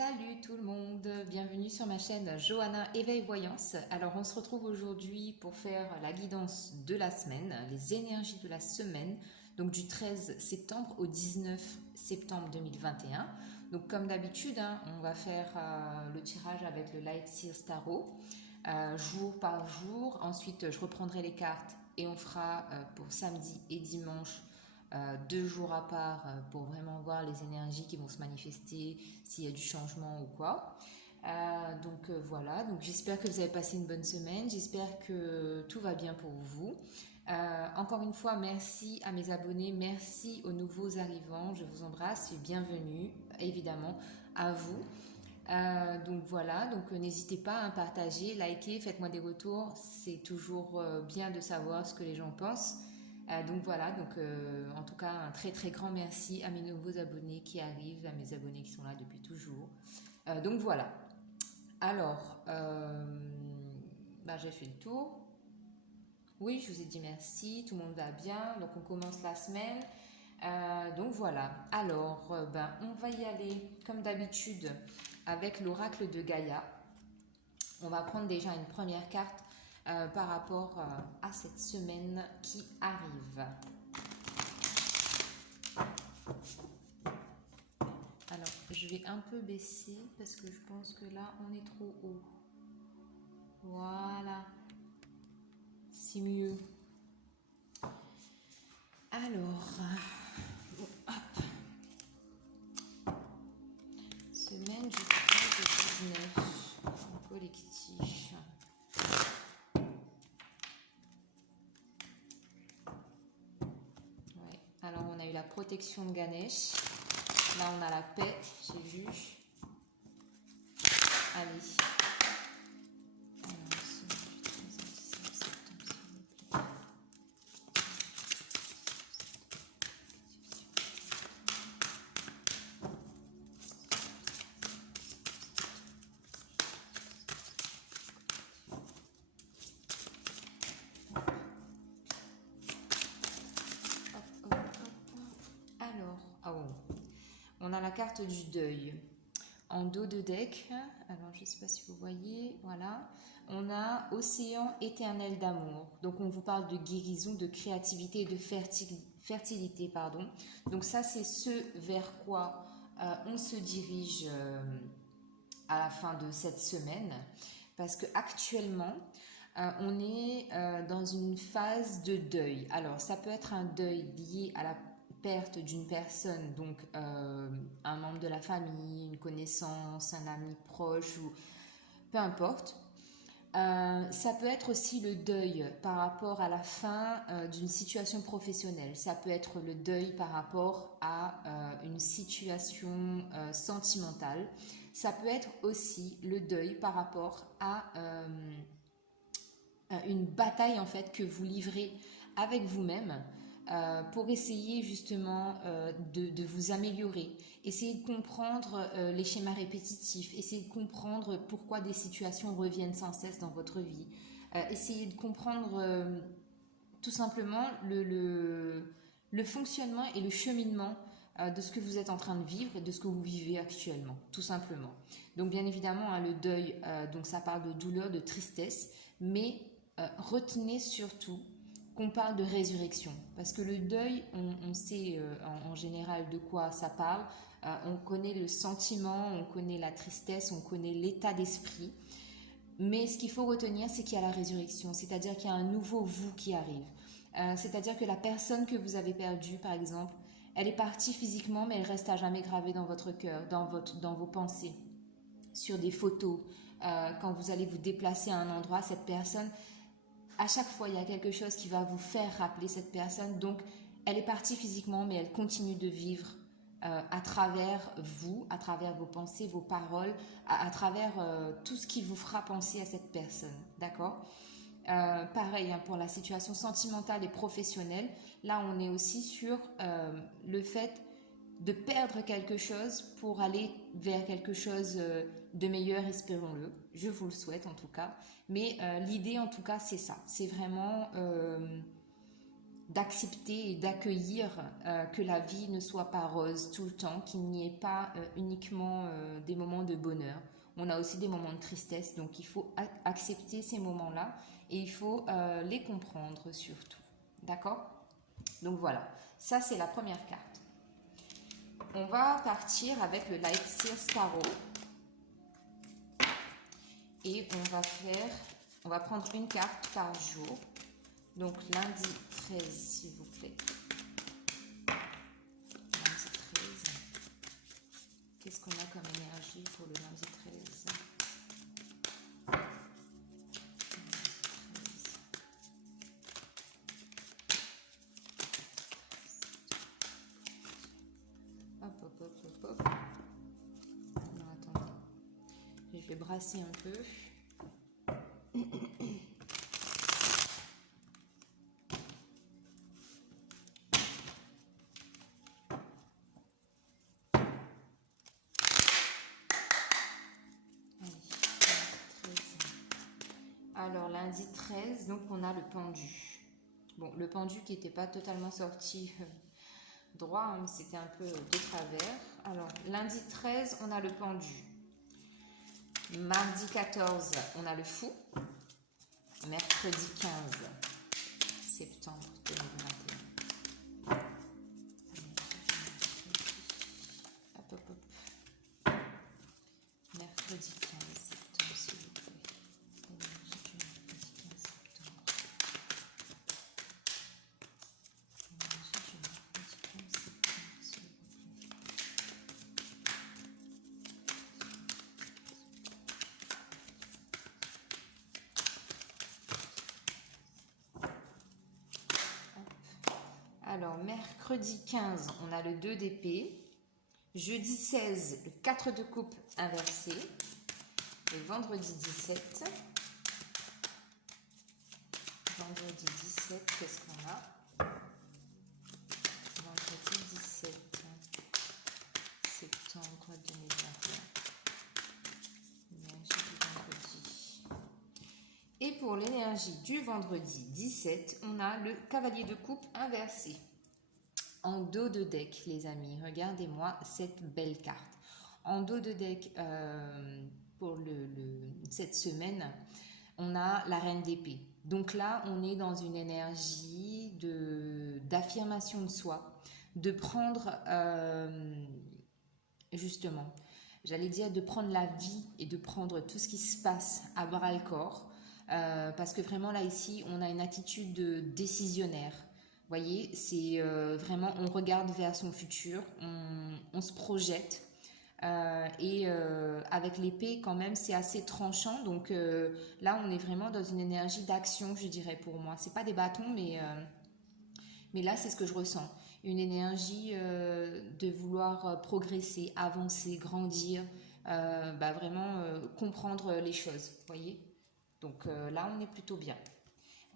Salut tout le monde, bienvenue sur ma chaîne Johanna Éveil Voyance. Alors on se retrouve aujourd'hui pour faire la guidance de la semaine, les énergies de la semaine, donc du 13 septembre au 19 septembre 2021. Donc comme d'habitude, on va faire le tirage avec le Light Seals Tarot, jour par jour. Ensuite je reprendrai les cartes et on fera pour samedi et dimanche 2 jours à part pour vraiment voir les énergies qui vont se manifester, s'il y a du changement ou quoi. Voilà, donc j'espère que vous avez passé une bonne semaine, j'espère que tout va bien pour vous. Encore une fois, merci à mes abonnés, merci aux nouveaux arrivants, je vous embrasse et bienvenue évidemment à vous. Donc voilà, donc n'hésitez pas à partager, liker, faites-moi des retours, c'est toujours bien de savoir ce que les gens pensent. Donc voilà, en tout cas un très très grand merci à mes nouveaux abonnés qui arrivent, à mes abonnés qui sont là depuis toujours. Donc voilà. Alors, j'ai fait le tour. Oui, je vous ai dit merci, tout le monde va bien. Donc on commence la semaine. Donc voilà. Alors, on va y aller comme d'habitude avec l'oracle de Gaïa. On va prendre déjà une première carte par rapport à cette semaine qui arrive. Alors, je vais un peu baisser parce que je pense que là, on est trop haut. Voilà. C'est mieux. Alors, hop. Semaine du 13 au 19 en collectif. Ouais. Alors, on a eu la protection de Ganesh. Là, on a la paix, j'ai vu. Allez. On a la carte du deuil en dos de deck. Alors, je ne sais pas si vous voyez. Voilà. On a océan éternel d'amour. Donc, on vous parle de guérison, de créativité et de fertilité. Pardon. Donc, ça, c'est ce vers quoi on se dirige à la fin de cette semaine. Parce que actuellement, on est dans une phase de deuil. Alors, ça peut être un deuil lié à la perte d'une personne, donc un membre de la famille, une connaissance, un ami proche ou peu importe. Ça peut être aussi le deuil par rapport à la fin d'une situation professionnelle. Ça peut être le deuil par rapport à une situation sentimentale. Ça peut être aussi le deuil par rapport à une bataille en fait que vous livrez avec vous-même pour essayer justement de vous améliorer, essayer de comprendre les schémas répétitifs, essayer de comprendre pourquoi des situations reviennent sans cesse dans votre vie, essayer de comprendre tout simplement le fonctionnement et le cheminement de ce que vous êtes en train de vivre et de ce que vous vivez actuellement, tout simplement. Donc bien évidemment, le deuil, donc ça parle de douleur, de tristesse, mais retenez surtout qu'on parle de résurrection, parce que le deuil, on sait en général de quoi ça parle, on connaît le sentiment, on connaît la tristesse, on connaît l'état d'esprit, mais ce qu'il faut retenir, c'est qu'il y a la résurrection, c'est-à-dire qu'il y a un nouveau vous qui arrive, c'est-à-dire que la personne que vous avez perdue, par exemple, elle est partie physiquement, mais elle reste à jamais gravée dans votre cœur, dans vos pensées, sur des photos, quand vous allez vous déplacer à un endroit, cette personne, à chaque fois, il y a quelque chose qui va vous faire rappeler cette personne. Donc, elle est partie physiquement, mais elle continue de vivre à travers vous, à travers vos pensées, vos paroles, à travers tout ce qui vous fera penser à cette personne. D'accord ? Pareil, pour la situation sentimentale et professionnelle, là, on est aussi sur le fait de perdre quelque chose pour aller vers quelque chose de meilleur, espérons-le. Je vous le souhaite en tout cas. Mais l'idée en tout cas, c'est ça. C'est vraiment d'accepter et d'accueillir que la vie ne soit pas rose tout le temps, qu'il n'y ait pas uniquement des moments de bonheur. On a aussi des moments de tristesse, donc il faut accepter ces moments-là et il faut les comprendre surtout. D'accord? Donc voilà, ça c'est la première carte. On va partir avec le Light Sears Tarot et on va prendre une carte par jour. Donc lundi 13, s'il vous plaît. Lundi 13. Qu'est-ce qu'on a comme énergie pour le lundi 13? Hop, hop, hop, hop, hop. Non, attendez. Je vais brasser un peu. Alors, lundi 13, donc on a le pendu. Bon, le pendu qui n'était pas totalement sorti droit, hein, mais c'était un peu de travers. Alors, lundi 13, on a le pendu. Mardi 14, on a le fou. Mercredi 15 septembre 2021. Hop, hop, hop. Mercredi 15 septembre, s'il vous plaît. Alors, mercredi 15, on a le 2 d'épée. Jeudi 16, le 4 de coupe inversé. Et vendredi 17. Vendredi 17, qu'est-ce qu'on a? Vendredi 17 septembre 2021. Énergie du vendredi. Et pour l'énergie du vendredi 17, on a le cavalier de coupe inversé. En dos de deck, les amis, regardez-moi cette belle carte. En dos de deck, pour cette semaine, on a la reine d'épée. Donc là, on est dans une énergie d'affirmation de soi, de prendre, justement, j'allais dire de prendre la vie et de prendre tout ce qui se passe à bras le corps. Parce que vraiment là, ici, on a une attitude décisionnaire. Vous voyez, c'est vraiment, on regarde vers son futur, on se projette. Avec l'épée, quand même, c'est assez tranchant. Donc là, on est vraiment dans une énergie d'action, je dirais, pour moi. C'est pas des bâtons, mais là, c'est ce que je ressens. Une énergie de vouloir progresser, avancer, grandir, vraiment comprendre les choses. Vous voyez? Donc là, on est plutôt bien.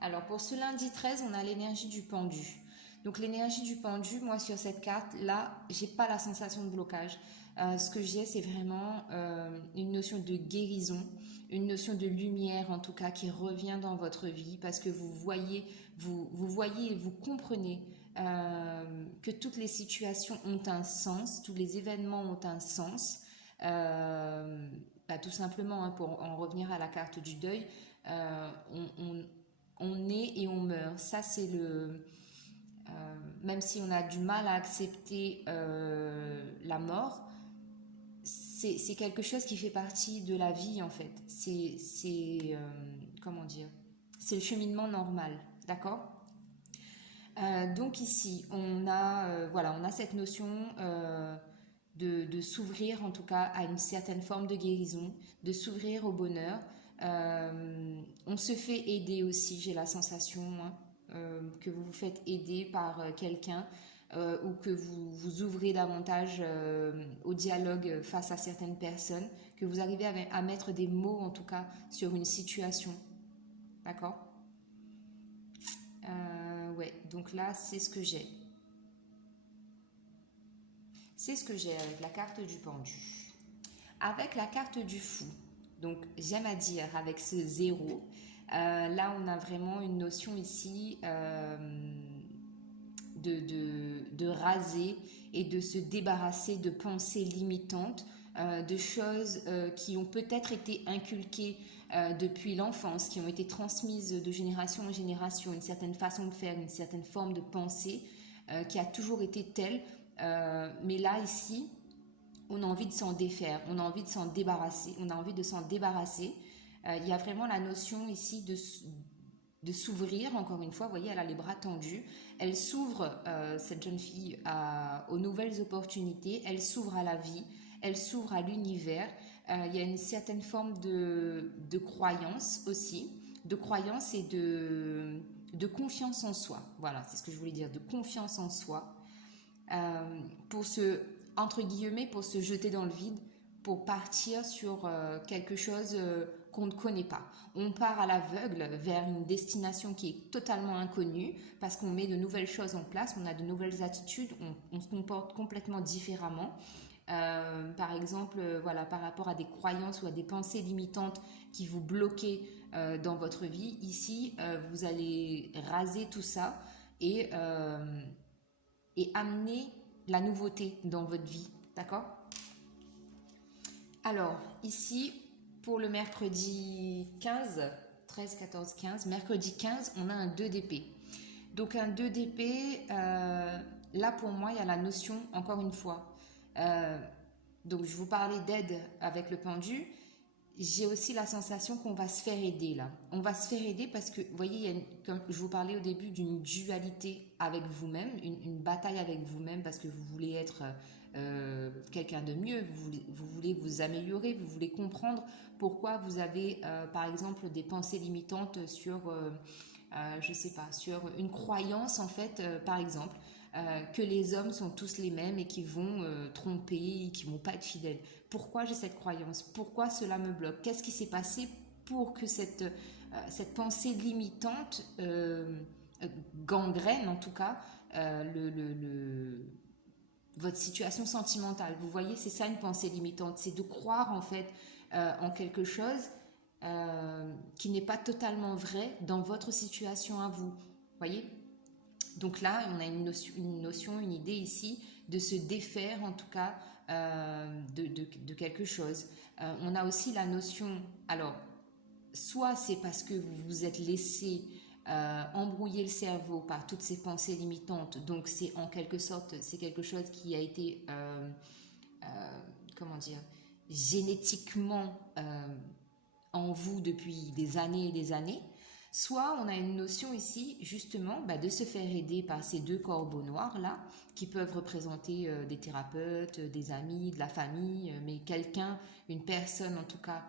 Alors, pour ce lundi 13, on a l'énergie du pendu. Donc, l'énergie du pendu, moi, sur cette carte, là, j'ai pas la sensation de blocage. Ce que j'ai, c'est vraiment une notion de guérison, une notion de lumière, en tout cas, qui revient dans votre vie parce que vous voyez et vous comprenez que toutes les situations ont un sens, tous les événements ont un sens. Tout simplement, hein, pour en revenir à la carte du deuil, on naît et on meurt. Ça, c'est même si on a du mal à accepter la mort, c'est quelque chose qui fait partie de la vie, en fait. Comment dire? C'est le cheminement normal, d'accord? Donc ici, on a cette notion de s'ouvrir, en tout cas, à une certaine forme de guérison, de s'ouvrir au bonheur. On se fait aider aussi, j'ai la sensation, hein, que vous vous faites aider par quelqu'un ou que vous vous ouvrez davantage au dialogue face à certaines personnes, que vous arrivez à mettre des mots, en tout cas, sur une situation. D'accord? Ouais, donc là, c'est ce que j'ai. C'est ce que j'ai avec la carte du pendu. Avec la carte du fou, donc j'aime à dire avec ce 0, là on a vraiment une notion ici de raser et de se débarrasser de pensées limitantes, de choses qui ont peut-être été inculquées depuis l'enfance, qui ont été transmises de génération en génération, une certaine façon de faire, une certaine forme de pensée qui a toujours été telle. Mais là, ici, on a envie de s'en défaire, on a envie de s'en débarrasser, on a envie de s'en débarrasser. Il y a vraiment la notion ici de s'ouvrir, encore une fois, vous voyez, elle a les bras tendus, elle s'ouvre, cette jeune fille, aux nouvelles opportunités, elle s'ouvre à la vie, elle s'ouvre à l'univers. Il y a une certaine forme de croyance aussi, de croyance et de confiance en soi. Voilà, c'est ce que je voulais dire, de confiance en soi, pour se, entre guillemets, pour se jeter dans le vide, pour partir sur quelque chose qu'on ne connaît pas. On part à l'aveugle vers une destination qui est totalement inconnue parce qu'on met de nouvelles choses en place, on a de nouvelles attitudes, on se comporte complètement différemment. Par exemple, voilà, par rapport à des croyances ou à des pensées limitantes qui vous bloquaient dans votre vie, ici, vous allez raser tout ça et amener la nouveauté dans votre vie, d'accord? Alors, ici, pour le mercredi 15, 13, 14, 15, mercredi 15, on a un 2 d'épée. Donc un 2 d'épée, là pour moi, il y a la notion, encore une fois, donc je vous parlais d'aide avec le pendu, j'ai aussi la sensation qu'on va se faire aider là. On va se faire aider parce que, vous voyez, il y a comme je vous parlais au début d'une dualité avec vous-même, une bataille avec vous-même parce que vous voulez être quelqu'un de mieux, vous voulez vous améliorer, vous voulez comprendre pourquoi vous avez, par exemple, des pensées limitantes sur, je sais pas, sur une croyance en fait, par exemple, que les hommes sont tous les mêmes et qui vont tromper, qui vont pas être fidèles. Pourquoi j'ai cette croyance? Pourquoi cela me bloque? Qu'est-ce qui s'est passé pour que cette pensée limitante gangrène en tout cas votre situation sentimentale? Vous voyez, c'est ça une pensée limitante, c'est de croire en fait en quelque chose qui n'est pas totalement vrai dans votre situation à vous. Vous voyez? Donc là, on a une notion, une idée ici de se défaire en tout cas de quelque chose. On a aussi la notion, alors, soit c'est parce que vous vous êtes laissé embrouiller le cerveau par toutes ces pensées limitantes, donc c'est en quelque sorte, c'est quelque chose qui a été, comment dire, génétiquement en vous depuis des années et des années. Soit on a une notion ici justement de se faire aider par ces deux corbeaux noirs là qui peuvent représenter des thérapeutes, des amis, de la famille, mais quelqu'un, une personne en tout cas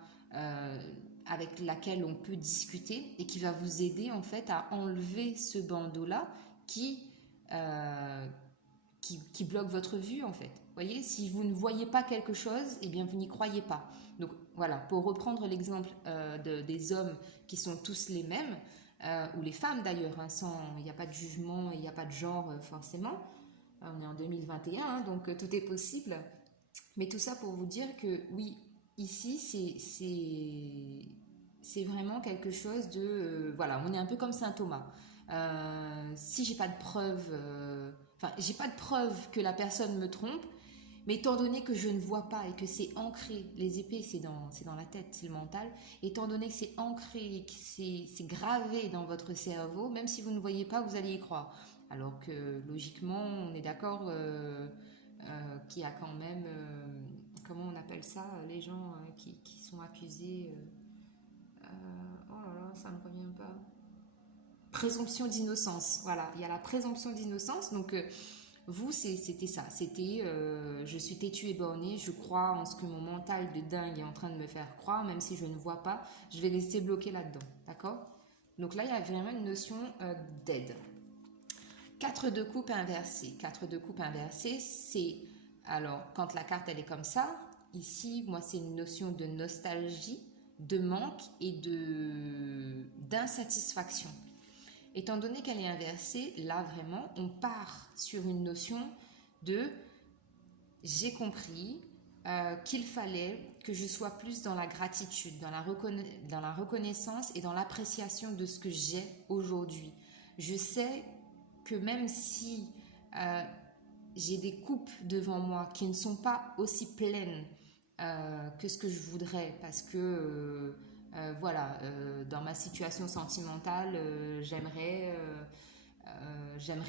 avec laquelle on peut discuter et qui va vous aider en fait à enlever ce bandeau là euh, qui bloque votre vue en fait. Vous voyez, si vous ne voyez pas quelque chose, eh bien vous n'y croyez pas. Donc voilà, pour reprendre l'exemple des hommes qui sont tous les mêmes, ou les femmes d'ailleurs, hein, il n'y a pas de jugement, il n'y a pas de genre forcément. On est en 2021, hein, donc tout est possible. Mais tout ça pour vous dire que oui, ici c'est vraiment quelque chose de voilà, on est un peu comme Saint Thomas. Si j'ai pas de preuve, enfin j'ai pas de preuve que la personne me trompe, mais étant donné que je ne vois pas et que c'est ancré, les épées c'est dans la tête, c'est le mental, étant donné que c'est ancré et que c'est gravé dans votre cerveau, même si vous ne voyez pas, vous allez y croire. Alors que logiquement, on est d'accord qu'il y a quand même, comment on appelle ça, les gens qui sont accusés, oh là là, ça ne me revient pas. Présomption d'innocence, voilà, il y a la présomption d'innocence, donc vous, c'était ça, c'était je suis têtue et bornée, je crois en ce que mon mental de dingue est en train de me faire croire, même si je ne vois pas, je vais rester bloquée là-dedans, d'accord? Donc là, il y a vraiment une notion d'aide. 4 de coupe inversé. 4 de coupe inversé, c'est, alors, quand la carte, elle est comme ça, ici, moi, c'est une notion de nostalgie, de manque et d'insatisfaction. Étant donné qu'elle est inversée, là vraiment, on part sur une notion de j'ai compris qu'il fallait que je sois plus dans la gratitude, dans la reconnaissance et dans l'appréciation de ce que j'ai aujourd'hui. Je sais que même si euh, j'ai des coupes devant moi qui ne sont pas aussi pleines que ce que je voudrais parce que voilà, dans ma situation sentimentale, j'aimerais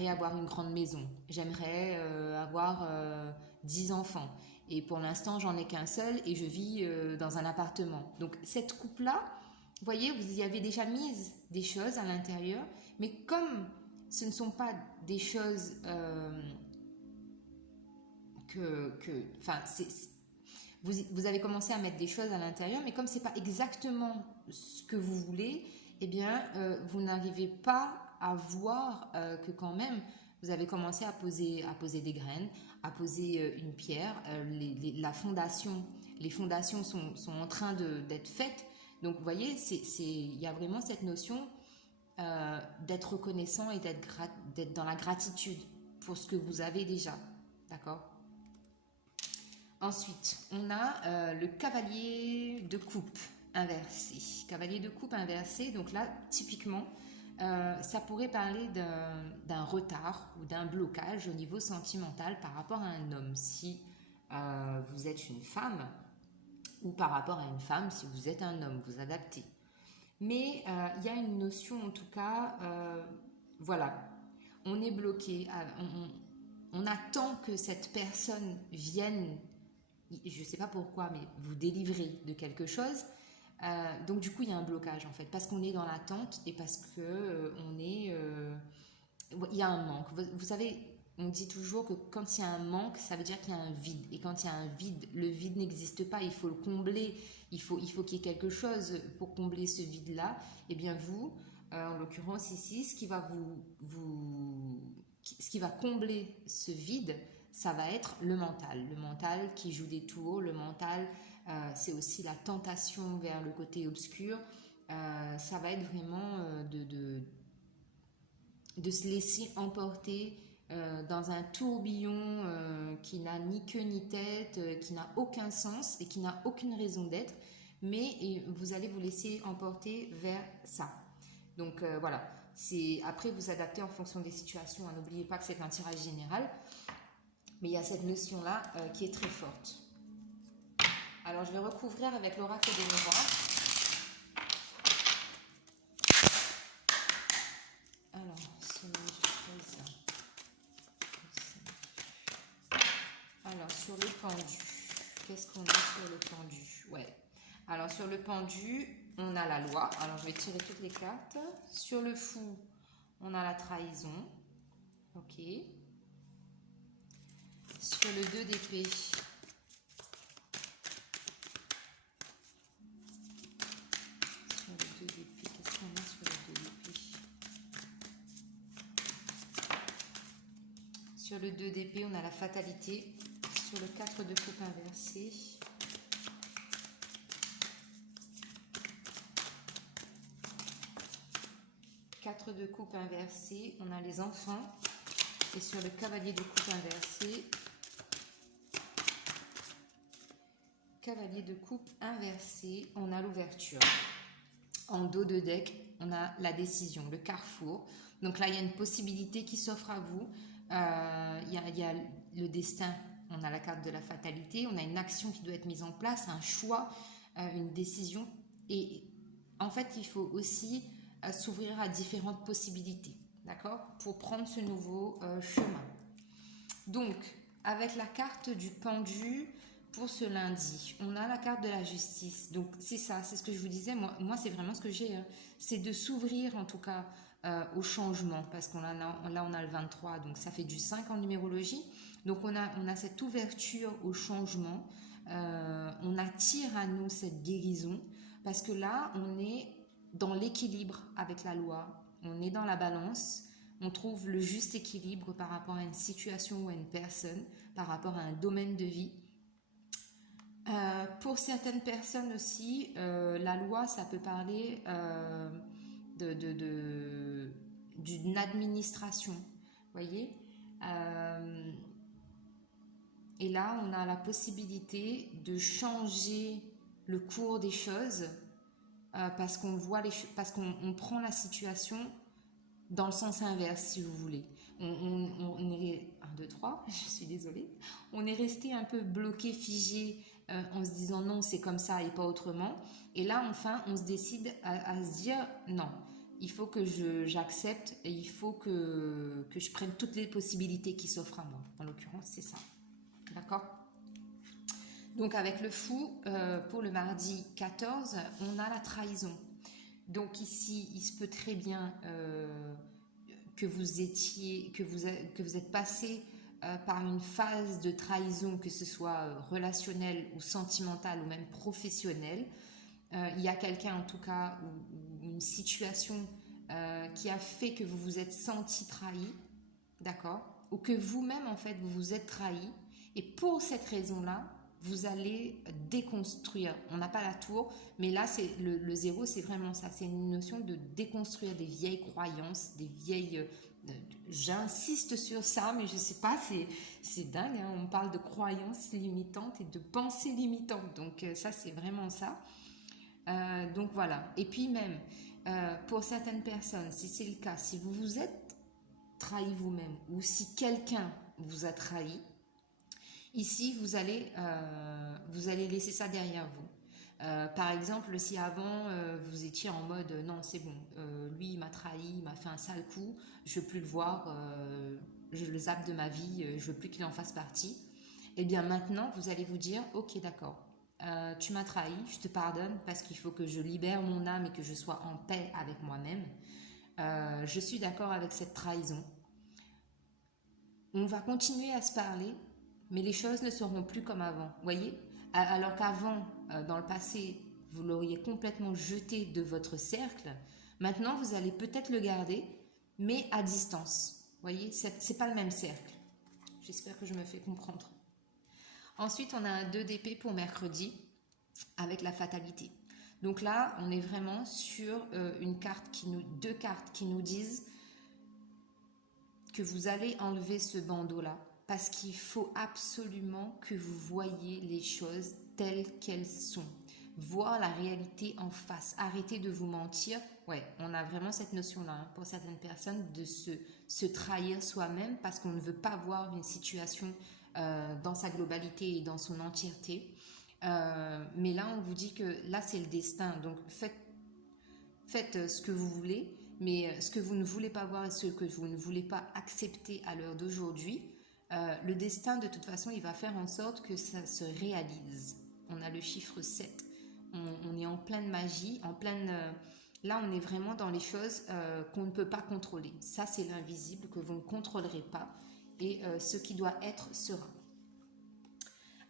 avoir une grande maison, j'aimerais avoir 10 enfants. Et pour l'instant, j'en ai qu'un seul et je vis dans un appartement. Donc cette coupe-là, vous voyez, vous y avez déjà mis des choses à l'intérieur, mais comme ce ne sont pas des choses enfin, vous avez commencé à mettre des choses à l'intérieur, mais comme c'est pas exactement ce que vous voulez, eh bien, vous n'arrivez pas à voir que quand même, vous avez commencé à poser des graines, à poser une pierre, la fondation, les fondations sont en train d'être faites. Donc, vous voyez, il y a vraiment cette notion d'être reconnaissant et d'être dans la gratitude pour ce que vous avez déjà. D'accord? Ensuite, on a le cavalier de coupe inversé. Cavalier de coupe inversé, donc là, typiquement, ça pourrait parler d'un retard ou d'un blocage au niveau sentimental par rapport à un homme si vous êtes une femme, ou par rapport à une femme si vous êtes un homme, vous adaptez. Mais il y a une notion en tout cas, voilà, on est bloqué, on attend que cette personne vienne, je ne sais pas pourquoi, mais vous délivrer de quelque chose. Donc du coup, il y a un blocage en fait, parce qu'on est dans l'attente et parce que il y a un manque. Vous savez, on dit toujours que quand il y a un manque, ça veut dire qu'il y a un vide. Et quand il y a un vide, le vide n'existe pas, il faut le combler. Il faut qu'il y ait quelque chose pour combler ce vide-là. Et bien vous, en l'occurrence ici, ce qui va combler ce vide, ça va être le mental. Le mental qui joue des tours, le mental, c'est aussi la tentation vers le côté obscur. Ça va être vraiment de se laisser emporter dans un tourbillon qui n'a ni queue ni tête, qui n'a aucun sens et qui n'a aucune raison d'être, mais vous allez vous laisser emporter vers ça. Donc voilà, après vous adaptez en fonction des situations, hein. N'oubliez pas que c'est un tirage général, mais il y a cette notion-là qui est très forte. Alors je vais recouvrir avec l'oracle des miroirs. Alors, sur le pendu, qu'est-ce qu'on a sur le pendu? Ouais. Alors, sur le pendu, on a la loi. Alors, je vais tirer toutes les cartes. Sur le fou, on a la trahison. Ok. Sur le 2 d'épée, qu'est-ce qu'on a sur le 2 d'épée? Sur le 2 d'épée, on a la fatalité. Sur le 4 de coupe inversé, de coupe inversé, on a les enfants. Et sur le cavalier de coupe inversé, on a l'ouverture. En dos de deck, on a la décision, le carrefour. Donc là, il y a une possibilité qui s'offre à vous. Il y a le destin. On a la carte de la fatalité. On a une action qui doit être mise en place, un choix, une décision. Et en fait, il faut aussi s'ouvrir à différentes possibilités, d'accord, pour prendre ce nouveau chemin. Donc, avec la carte du pendu pour ce lundi, on a la carte de la justice. Donc, c'est ça, c'est ce que je vous disais. Moi c'est vraiment ce que j'ai. C'est de s'ouvrir en tout cas au changement, parce qu'on là, on a le 23, donc ça fait du 5 en numérologie. Donc, on a cette ouverture au changement. On attire à nous cette guérison, parce que là, on est dans l'équilibre avec la loi, on est dans la balance, on trouve le juste équilibre par rapport à une situation ou à une personne, par rapport à un domaine de vie. Pour certaines personnes aussi, la loi, ça peut parler d'une administration, voyez. Et là, on a la possibilité de changer le cours des choses parce qu'on prend la situation dans le sens inverse, si vous voulez. On est 1, 2, 3, je suis désolée. On est resté un peu bloqué, figé, en se disant non, c'est comme ça et pas autrement. Et là, enfin, on se décide à se dire non, il faut que j'accepte et il faut que je prenne toutes les possibilités qui s'offrent à moi. En l'occurrence, c'est ça. D'accord? Donc avec le fou, pour le mardi 14, on a la trahison. Donc ici, il se peut très bien que vous êtes passé par une phase de trahison, que ce soit relationnelle ou sentimentale ou même professionnelle. Il y a quelqu'un en tout cas ou une situation qui a fait que vous vous êtes senti trahi, d'accord? Ou que vous-même en fait vous vous êtes trahi. Et pour cette raison-là, vous allez déconstruire. On n'a pas la tour, mais là c'est le zéro, c'est vraiment ça. C'est une notion de déconstruire des vieilles croyances, des vieilles. J'insiste sur ça, mais je sais pas, c'est dingue. Hein, on parle de croyances limitantes et de pensées limitantes. Donc ça c'est vraiment ça. Donc voilà. Et puis même, pour certaines personnes, si c'est le cas, si vous vous êtes trahi vous-même ou si quelqu'un vous a trahi, ici vous allez laisser ça derrière vous. Par exemple, si avant vous étiez en mode non, c'est bon, lui il m'a trahi, il m'a fait un sale coup, je veux plus le voir, je le zappe de ma vie, je veux plus qu'il en fasse partie. Et bien maintenant, vous allez vous dire ok, d'accord, tu m'as trahi, je te pardonne parce qu'il faut que je libère mon âme et que je sois en paix avec moi-même. Je suis d'accord avec cette trahison. On va continuer à se parler, mais les choses ne seront plus comme avant. Voyez? Alors qu'avant, dans le passé, vous l'auriez complètement jeté de votre cercle, maintenant vous allez peut-être le garder, mais à distance. Voyez? C'est pas le même cercle. J'espère que je me fais comprendre. Ensuite, on a un 2 d'épée pour mercredi avec la fatalité. Donc là, on est vraiment sur deux cartes qui nous disent que vous allez enlever ce bandeau-là parce qu'il faut absolument que vous voyiez les choses telles qu'elles sont. Voir la réalité en face. Arrêtez de vous mentir. Ouais, on a vraiment cette notion-là hein, pour certaines personnes de se trahir soi-même parce qu'on ne veut pas voir une situation dans sa globalité et dans son entièreté. Mais là, on vous dit que là, c'est le destin. Donc, faites ce que vous voulez, mais ce que vous ne voulez pas voir et ce que vous ne voulez pas accepter à l'heure d'aujourd'hui, le destin, de toute façon, il va faire en sorte que ça se réalise. On a le chiffre 7. On est en pleine magie, en pleine... là, on est vraiment dans les choses qu'on ne peut pas contrôler. Ça, c'est l'invisible que vous ne contrôlerez pas. Et ce qui doit être sera.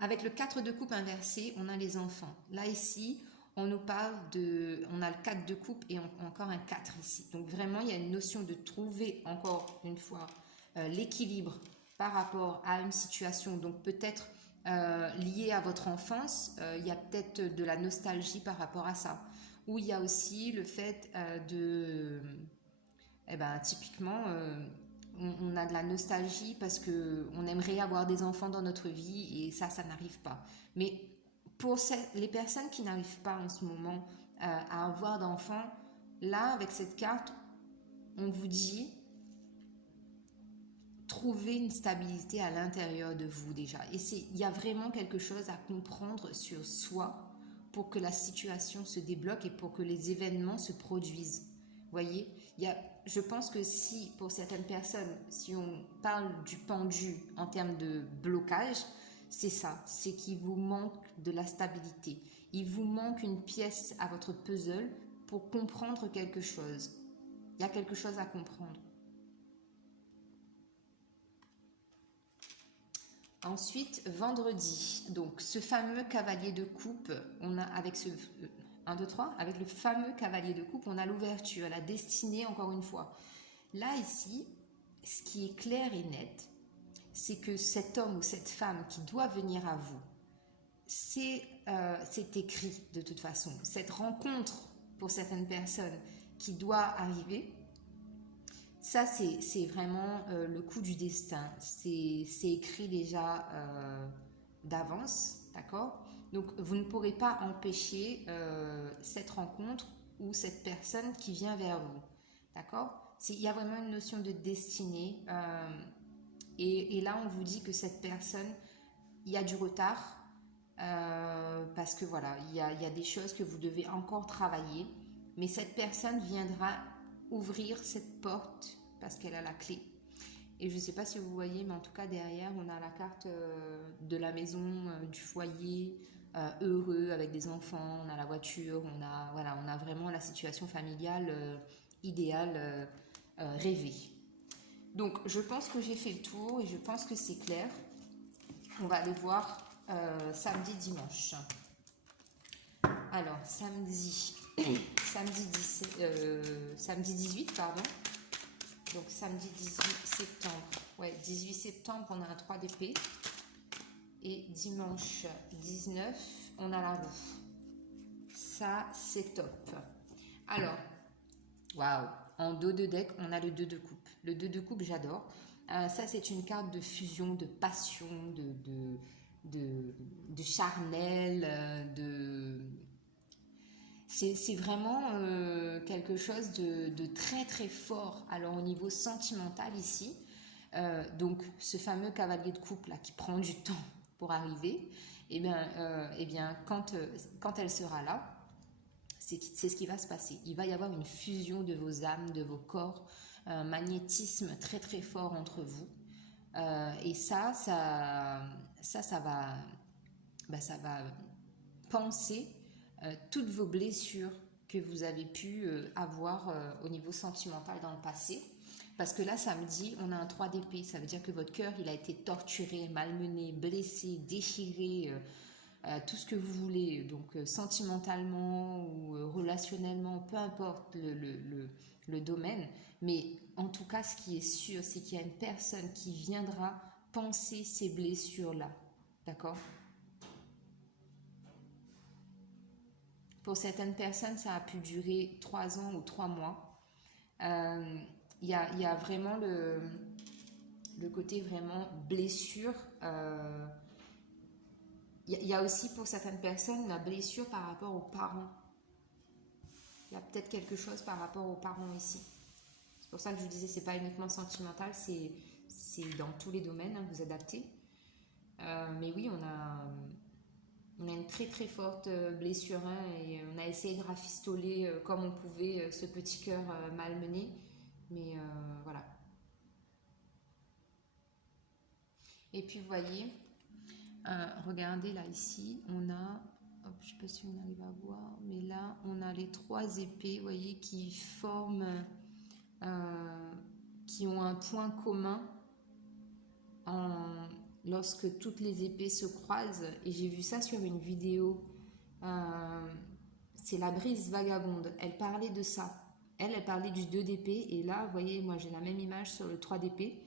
Avec le 4 de coupe inversé, on a les enfants. Là, ici, on nous parle de... On a le 4 de coupe et encore un 4 ici. Donc vraiment, il y a une notion de trouver, encore une fois, l'équilibre par rapport à une situation. Donc peut-être liée à votre enfance, il y a peut-être de la nostalgie par rapport à ça. Ou il y a aussi le fait de... Eh ben, typiquement... on a de la nostalgie parce qu'on aimerait avoir des enfants dans notre vie et ça n'arrive pas. Mais pour les personnes qui n'arrivent pas en ce moment à avoir d'enfants, là, avec cette carte, on vous dit trouver une stabilité à l'intérieur de vous déjà. Et il y a vraiment quelque chose à comprendre sur soi pour que la situation se débloque et pour que les événements se produisent. Voyez, je pense que si, pour certaines personnes, si on parle du pendu en termes de blocage, c'est ça, c'est qu'il vous manque de la stabilité. Il vous manque une pièce à votre puzzle pour comprendre quelque chose. Il y a quelque chose à comprendre. Ensuite, vendredi, donc ce fameux cavalier de coupe, on a avec ce 1, 2, 3, avec le fameux cavalier de coupe, on a l'ouverture, la destinée encore une fois. Là, ici, ce qui est clair et net, c'est que cet homme ou cette femme qui doit venir à vous, c'est écrit de toute façon. Cette rencontre pour certaines personnes qui doit arriver, ça c'est vraiment le coup du destin. C'est écrit déjà d'avance, d'accord? Donc vous ne pourrez pas empêcher cette rencontre ou cette personne qui vient vers vous, d'accord? Il y a vraiment une notion de destinée. Et là, on vous dit que cette personne, il y a du retard. Parce que voilà, il y a des choses que vous devez encore travailler. Mais cette personne viendra ouvrir cette porte parce qu'elle a la clé. Et je ne sais pas si vous voyez, mais en tout cas derrière, on a la carte de la maison, du foyer, heureux avec des enfants, on a la voiture, voilà, on a vraiment la situation familiale idéale, rêvée. Donc je pense que j'ai fait le tour et je pense que c'est clair. On va aller voir samedi, dimanche. Alors samedi 18, pardon. Donc samedi 18 septembre. Ouais, 18 septembre, on a un 3 d'épée. Et dimanche 19, on a la roue. Ça, c'est top. Alors, waouh, en dos de deck, on a le 2 de coupe. Le 2 de coupe, j'adore. Ça, c'est une carte de fusion, de passion, de charnel, c'est vraiment quelque chose de très très fort. Alors au niveau sentimental ici, donc ce fameux cavalier de coupe là qui prend du temps pour arriver, eh bien quand elle sera là, c'est ce qui va se passer. Il va y avoir une fusion de vos âmes, de vos corps, un magnétisme très très fort entre vous. Et ça va penser toutes vos blessures que vous avez pu avoir au niveau sentimental dans le passé. Parce que là, samedi, on a un 3 d'épée. Ça veut dire que votre cœur, il a été torturé, malmené, blessé, déchiré, tout ce que vous voulez. Donc, sentimentalement ou relationnellement, peu importe le domaine. Mais en tout cas, ce qui est sûr, c'est qu'il y a une personne qui viendra penser ces blessures-là. D'accord ? Pour certaines personnes, ça a pu durer 3 ans ou 3 mois. Il y a vraiment le côté vraiment blessure. Il y a aussi pour certaines personnes la blessure par rapport aux parents. Il y a peut-être quelque chose par rapport aux parents ici. C'est pour ça que je vous disais, c'est pas uniquement sentimental, c'est dans tous les domaines, hein, vous adaptez. Mais oui, on a une très très forte blessure, hein, et on a essayé de rafistoler comme on pouvait ce petit cœur malmené. Mais voilà. Et puis vous voyez, regardez là ici, on a, je ne sais pas si on arrive à voir, mais là on a les 3 épées, vous voyez, qui forment, qui ont un point commun lorsque toutes les épées se croisent. Et j'ai vu ça sur une vidéo, c'est la brise vagabonde, elle parlait de ça. Elle parlait du 2 d'épée, et là, vous voyez, moi j'ai la même image sur le 3 d'épée.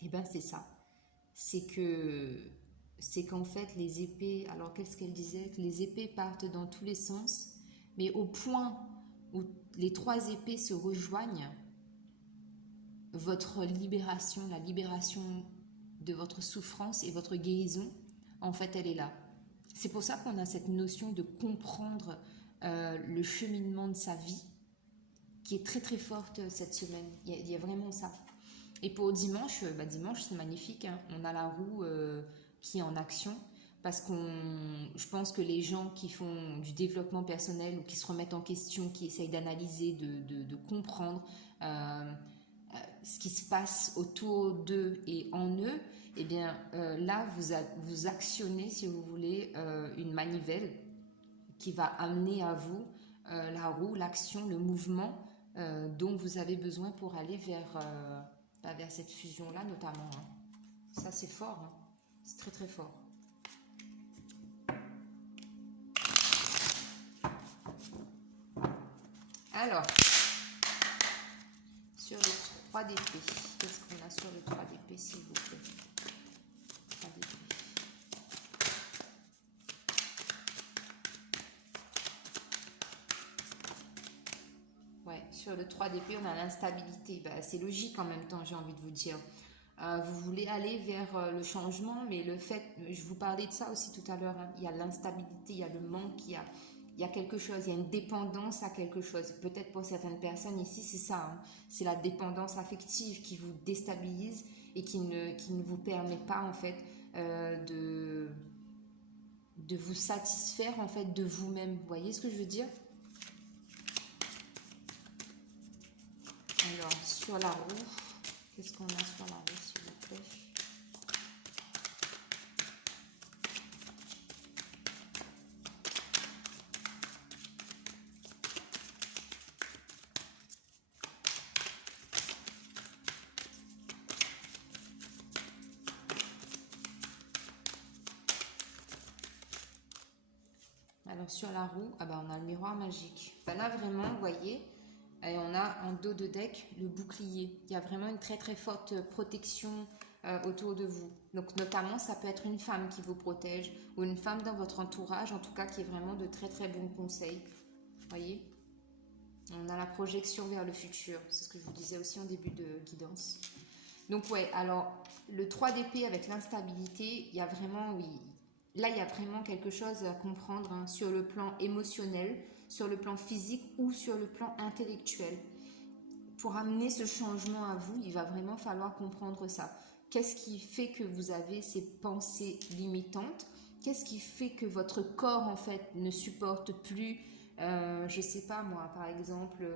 Et ben c'est ça. C'est qu'en fait, les épées, alors qu'est-ce qu'elle disait? Que les épées partent dans tous les sens, mais au point où les 3 épées se rejoignent, votre libération, la libération de votre souffrance et votre guérison, en fait, elle est là. C'est pour ça qu'on a cette notion de comprendre le cheminement de sa vie, qui est très très forte cette semaine. Il y a vraiment ça. Et pour dimanche, dimanche c'est magnifique, hein. On a la roue qui est en action, parce je pense que les gens qui font du développement personnel ou qui se remettent en question, qui essayent d'analyser, de comprendre ce qui se passe autour d'eux et en eux, eh bien là vous actionnez, si vous voulez, une manivelle qui va amener à vous la roue, l'action, le mouvement dont vous avez besoin pour aller vers cette fusion-là notamment, hein. Ça c'est fort, hein. C'est très très fort. Alors, sur le 3 d'épée, qu'est-ce qu'on a sur le 3 d'épée, s'il vous plaît? 3 d'épée. Ouais, sur le 3 d'épée, on a l'instabilité. C'est logique en même temps, j'ai envie de vous dire. Vous voulez aller vers le changement, mais le fait, je vous parlais de ça aussi tout à l'heure, hein, il y a l'instabilité, il y a le manque, il il y a quelque chose, il y a une dépendance à quelque chose. Peut-être pour certaines personnes ici, c'est ça, hein. C'est la dépendance affective qui vous déstabilise et qui ne vous permet pas en fait de vous satisfaire en fait de vous-même. Vous voyez ce que je veux dire? Alors, sur la roue, qu'est-ce qu'on a sur la roue, s'il vous plaît? Alors, sur la roue, ah bah, on a le miroir magique. Ben là, vraiment, vous voyez, et on a en dos de deck le bouclier. Il y a vraiment une très très forte protection autour de vous. Donc notamment, ça peut être une femme qui vous protège ou une femme dans votre entourage, en tout cas, qui est vraiment de très très bons conseils. Vous voyez? On a la projection vers le futur. C'est ce que je vous disais aussi en début de guidance. Donc ouais, alors le 3 d'épée avec l'instabilité, il y a vraiment, oui, là il y a vraiment quelque chose à comprendre hein, sur le plan émotionnel, sur le plan physique ou sur le plan intellectuel. Pour amener ce changement à vous, il va vraiment falloir comprendre ça. Qu'est-ce qui fait que vous avez ces pensées limitantes? Qu'est-ce qui fait que votre corps en fait ne supporte plus, je sais pas moi, par exemple,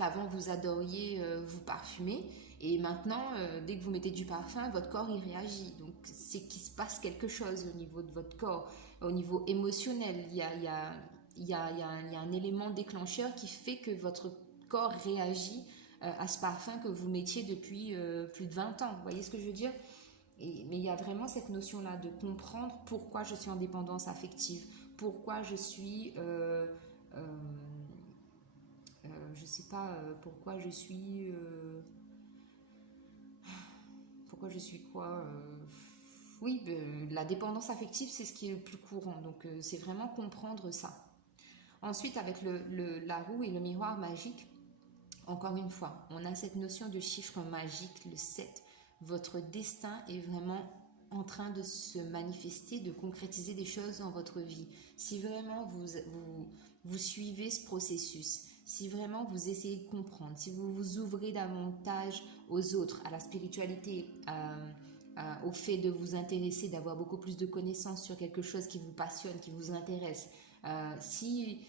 avant, vous adoriez vous parfumer et maintenant, dès que vous mettez du parfum, votre corps y réagit. Donc, c'est qu'il se passe quelque chose au niveau de votre corps, au niveau émotionnel. Il y a un élément déclencheur qui fait que votre corps réagit à ce parfum que vous mettiez depuis plus de 20 ans. Vous voyez ce que je veux dire? Mais il y a vraiment cette notion-là de comprendre pourquoi je suis en dépendance affective, pourquoi je suis... je sais pas pourquoi je suis quoi oui, la dépendance affective c'est ce qui est le plus courant, donc c'est vraiment comprendre ça. Ensuite avec la roue et le miroir magique, encore une fois on a cette notion de chiffre magique, le 7. Votre destin est vraiment en train de se manifester, de concrétiser des choses dans votre vie. Si vraiment vous suivez ce processus, si vraiment vous essayez de comprendre, si vous vous ouvrez davantage aux autres, à la spiritualité, au fait de vous intéresser, d'avoir beaucoup plus de connaissances sur quelque chose qui vous passionne, qui vous intéresse, si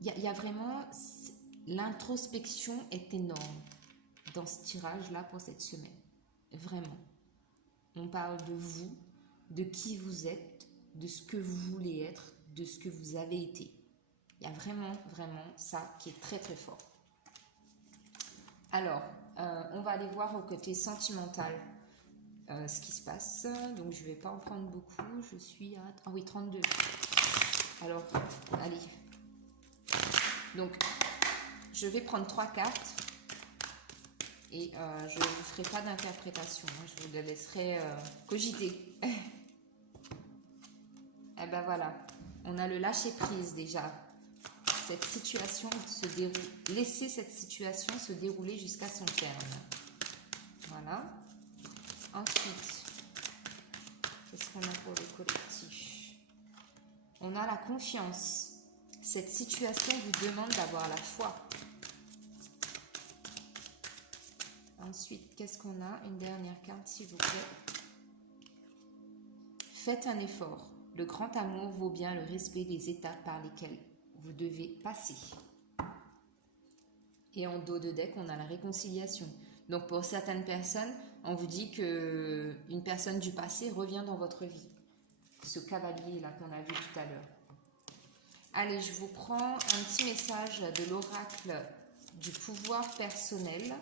il y a vraiment l'introspection est énorme dans ce tirage-là pour cette semaine. Vraiment. On parle de vous, de qui vous êtes, de ce que vous voulez être, de ce que vous avez été. Il y a vraiment, vraiment ça qui est très, très fort. Alors, on va aller voir au côté sentimental ce qui se passe. Donc, je ne vais pas en prendre beaucoup. Je suis à... Ah oui, 32. Alors, allez. Donc, je vais prendre 3 cartes. Et je ne vous ferai pas d'interprétation, hein, je vous le laisserai cogiter. Et ben voilà, on a le lâcher prise déjà. Cette situation se déroule, laisser cette situation se dérouler jusqu'à son terme. Voilà. Ensuite, qu'est-ce qu'on a pour le collectif? On a la confiance. Cette situation vous demande d'avoir la foi. Ensuite, qu'est-ce qu'on a? Une dernière carte, s'il vous plaît. Faites un effort. Le grand amour vaut bien le respect des étapes par lesquelles vous devez passer. Et en dos de deck, on a la réconciliation. Donc, pour certaines personnes, on vous dit qu'une personne du passé revient dans votre vie. Ce cavalier-là qu'on a vu tout à l'heure. Allez, je vous prends un petit message de l'oracle du pouvoir personnel.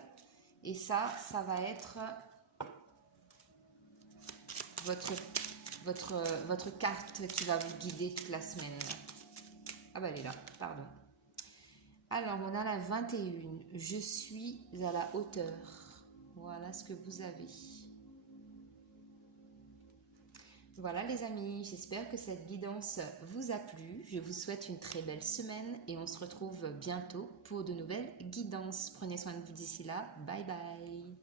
Et ça va être votre carte qui va vous guider toute la semaine. Ah bah elle est là, pardon. Alors, on a la 21. Je suis à la hauteur. Voilà ce que vous avez. Voilà les amis, j'espère que cette guidance vous a plu. Je vous souhaite une très belle semaine et on se retrouve bientôt pour de nouvelles guidances. Prenez soin de vous d'ici là. Bye bye.